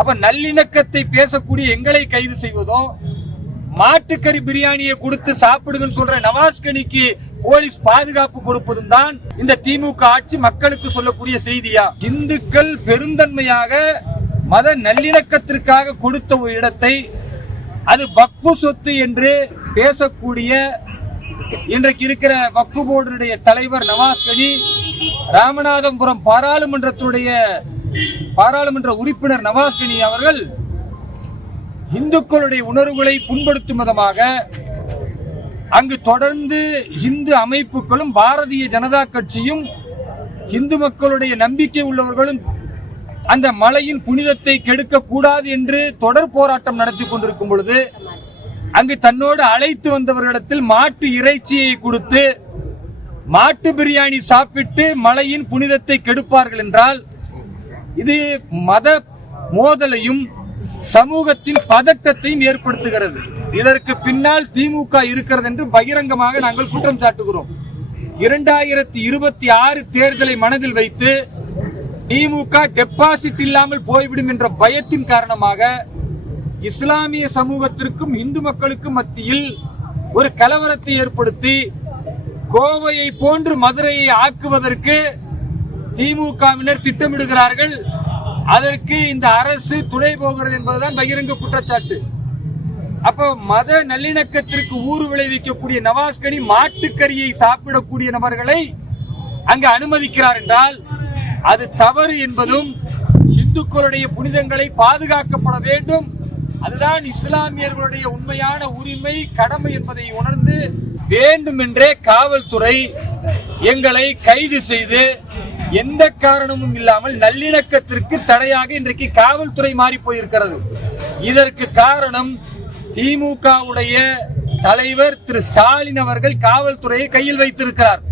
அப்ப நல்லிணக்கத்தை பேசக்கூடிய எங்களை கைது செய்வதும், மாட்டுக்கறி பிரியாணியை கொடுத்து சாப்பிடுங்கன்னு சொல்ற நவாஸ்கனிக்கு போலீஸ் பாதுகாப்பு கொடுப்பதும் தான் இந்த திமுக ஆட்சி மக்களுக்கு சொல்லக்கூடிய செய்தியா? இந்துக்கள் பெருந்தன்மையாக மத நல்லிணக்கத்திற்காக கொடுத்த ஒரு இடத்தை அது வக்ஃபு சொத்து என்று பேசக்கூடிய இன்றைக்கு இருக்கிற வக்ஃபு போர்டுடைய தலைவர் நவாஸ்கனி, ராமநாதபுரம் பாராளுமன்ற உறுப்பினர் நவாஸ்கனி அவர்கள் இந்துக்களுடைய உணர்வுகளை புண்படுத்தும் விதமாக அங்கு தொடர்ந்து இந்து அமைப்புகளும் பாரதிய ஜனதா கட்சியும் இந்து மக்களுடைய நம்பிக்கை உள்ளவர்களும் அந்த மலையின் புனிதத்தை கெடுக்க கூடாது என்று தொடர் போராட்டம் நடத்தி கொண்டிருக்கும் பொழுது அங்கு தன்னோடு அழைத்து வந்தவர்களிடத்தில் மாட்டு இறைச்சியை கொடுத்து மாட்டு பிரியாணி சாப்பிட்டு மலையின் புனிதத்தை கெடுப்பார்கள் என்றால் இது மத மோதலையும் சமூகத்தின் பதட்டத்தையும் ஏற்படுத்துகிறது. இதற்கு பின்னால் திமுக இருக்கிறது என்று பகிரங்கமாக நாங்கள் குற்றம் சாட்டுகிறோம். 2026 தேர்தலை மனதில் வைத்து திமுக டெபாசிட் இல்லாமல் போய்விடும் என்ற பயத்தின் காரணமாக இஸ்லாமிய சமூகத்திற்கும் இந்து மக்களுக்கும் மத்தியில் ஒரு கலவரத்தை ஏற்படுத்தி கோவையை போன்று மதுரையை ஆக்குவதற்கு திமுகவினர் திட்டமிடுகிறார்கள். அதற்கு இந்த அரசு துணை போகிறது என்பதுதான் பகிரங்க குற்றச்சாட்டு. அப்போ மத நல்லிணக்கத்திற்கு ஊறு விளைவிக்கக்கூடிய நவாஸ்கனி மாட்டுக்கறியை சாப்பிடக்கூடிய நபர்களை அங்கு அனுமதிக்கிறார் என்றால் அது தவறு என்பதும், இந்துக்களுடைய புனிதங்களை பாதுகாக்கப்பட வேண்டும், அதுதான் இஸ்லாமியர்களுடைய உண்மையான உரிமை கடமை என்பதை உணர்ந்து வேண்டுமென்றே காவல்துறை எங்களை கைது செய்து எந்த காரணமும் இல்லாமல் நல்லிணக்கத்திற்கு தடையாக இன்றைக்கு காவல்துறை மாறி போயிருக்கிறது. இதற்கு காரணம் திமுகவுடைய தலைவர் திரு ஸ்டாலின் அவர்கள் காவல்துறையை கையில் வைத்திருக்கிறார்.